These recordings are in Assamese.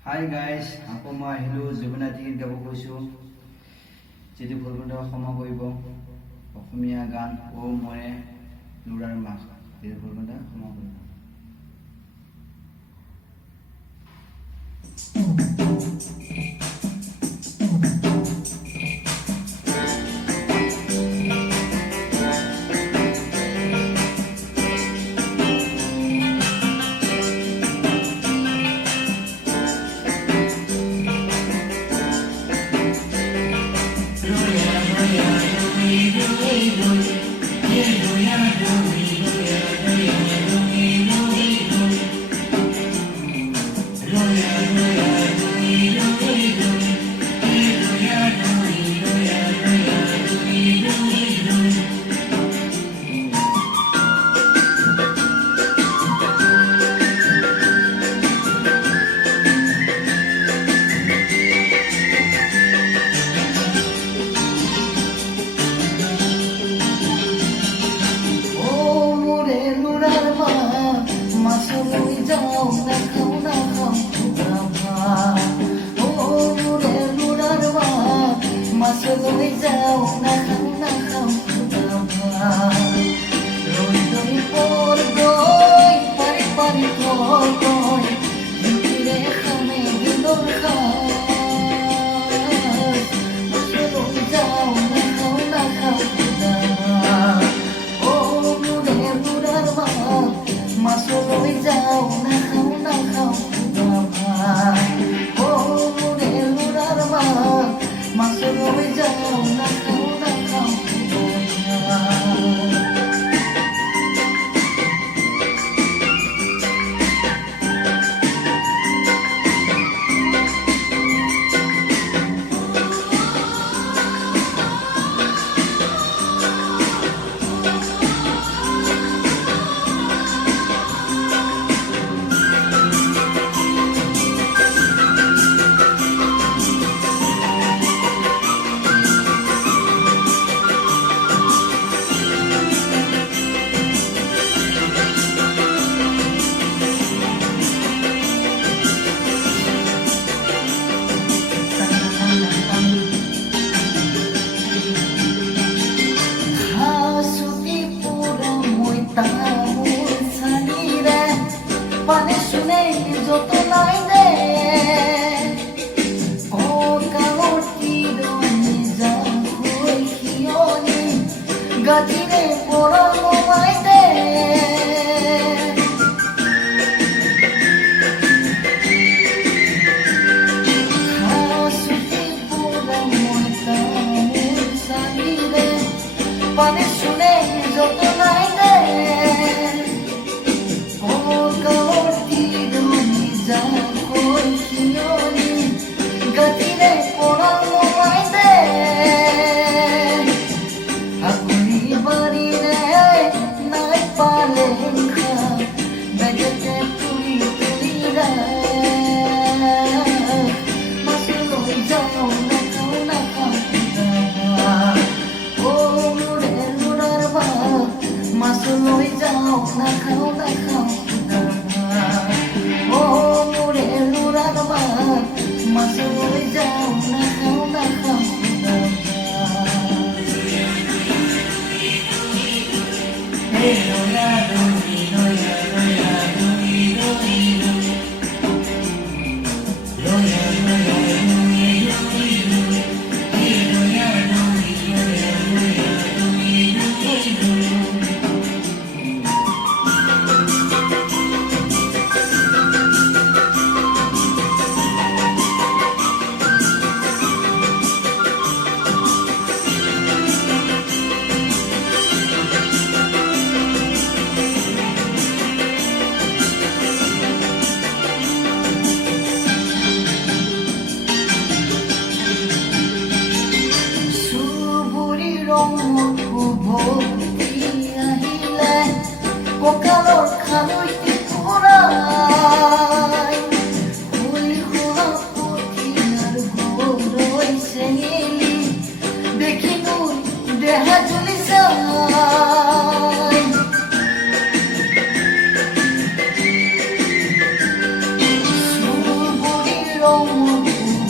Hi guys, ako mahilo Juvenatin গাব কৈছো যেটি ভুলবন্ধ ক্ষমা কৰিব অসমীয়া গান ও মই লুৰাৰ মাছ যেটি ভুলবন্ধ ক্ষমা কৰিব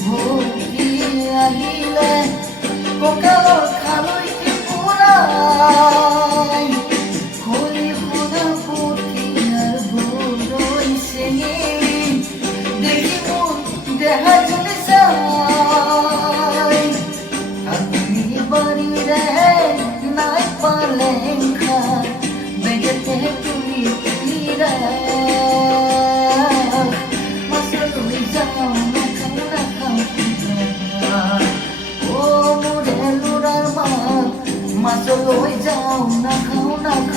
ভক্তি আহিলে কঁকালৰ খালৈকে পুৰাই খৰি সোণা পুথি আৰু বৰৈ চেঙি দেখি মোৰ দেহা জ্বলি যায় আপুনি বাৰীৰে নাই পালেং খাই বেগেতে তুলি তুলি মাছলৈ যাওঁ নাখাওঁ অ' মোৰে ল'ৰাৰ মাক মাছলৈ যাওঁ নাখাওঁ ভাত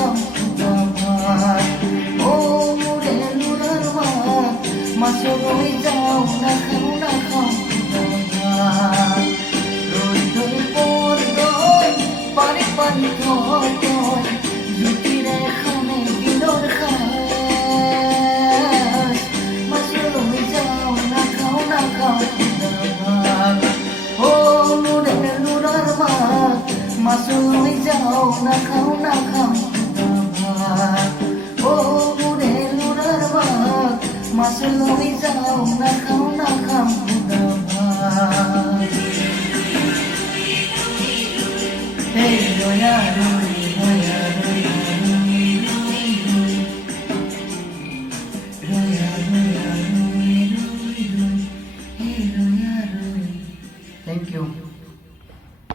অ' মোৰে ল'ৰাৰ মাক মাছলৈ যাওঁ নাখাওঁ ভাত ৰৈ ৰৈ পৰদৈ পাৰি পাৰি থৈ জুতিৰে খানে দিনৰ খাজ মাছলৈ যাওঁ নাখাওঁ ভাত অ' মোৰে ল'ৰাৰ মাক মাছলৈ যাওঁ নাখাওঁ